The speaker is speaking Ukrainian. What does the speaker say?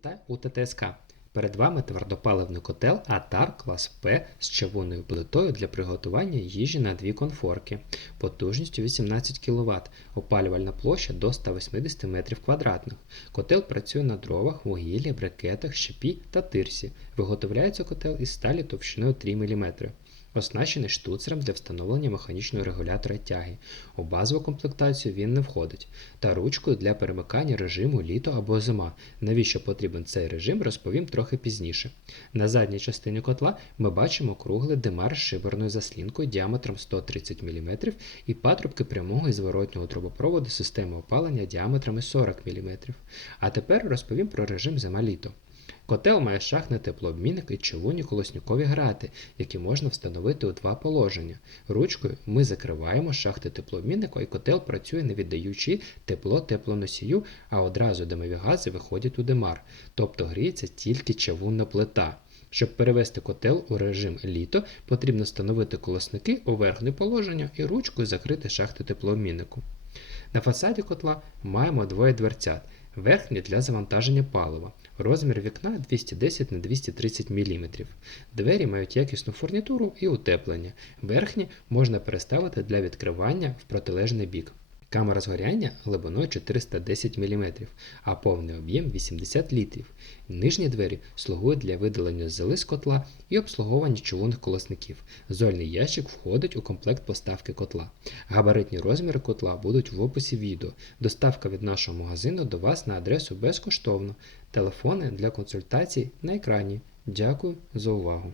tá? Outra TSK. Перед вами твердопаливний котел Атар клас П з чавунною плитою для приготування їжі на дві конфорки, потужністю 18 кВт, опалювальна площа до 180 м2. Котел працює на дровах, вугіллі, брикетах, щепі та тирсі. Виготовляється котел із сталі товщиною 3 мм. Оснащений штуцером для встановлення механічного регулятора тяги. У базову комплектацію він не входить, та ручкою для перемикання режиму літо або зима. Навіщо потрібен цей режим, розповім трохи пізніше. На задній частині котла ми бачимо круглий димар з шиберною заслінкою діаметром 130 мм і патрубки прямого і зворотнього трубопроводу системи опалення діаметрами 40 мм. А тепер розповім про режим зима-літо. Котел має шахтний теплообмінник і човунні колоснікові грати, які можна встановити у два положення. Ручкою ми закриваємо шахти теплообмінника і котел працює не віддаючи тепло теплоносію, а одразу димові гази виходять у димар, тобто гріється тільки чавунна плита. Щоб перевести котел у режим літо, потрібно встановити колосники у верхнє положення і ручкою закрити шахти теплообміннику. На фасаді котла маємо двоє дверцят. Верхнє для завантаження палива. Розмір вікна 210 на 230 мм. Двері мають якісну фурнітуру і утеплення. Верхні можна переставити для відкривання в протилежний бік. Камера згоряння глибиною 410 мм, а повний об'єм 80 літрів. Нижні двері слугують для видалення золи з котла і обслуговування човунних колосників. Зольний ящик входить у комплект поставки котла. Габаритні розміри котла будуть в описі відео. Доставка від нашого магазину до вас на адресу безкоштовно. Телефони для консультацій на екрані. Дякую за увагу!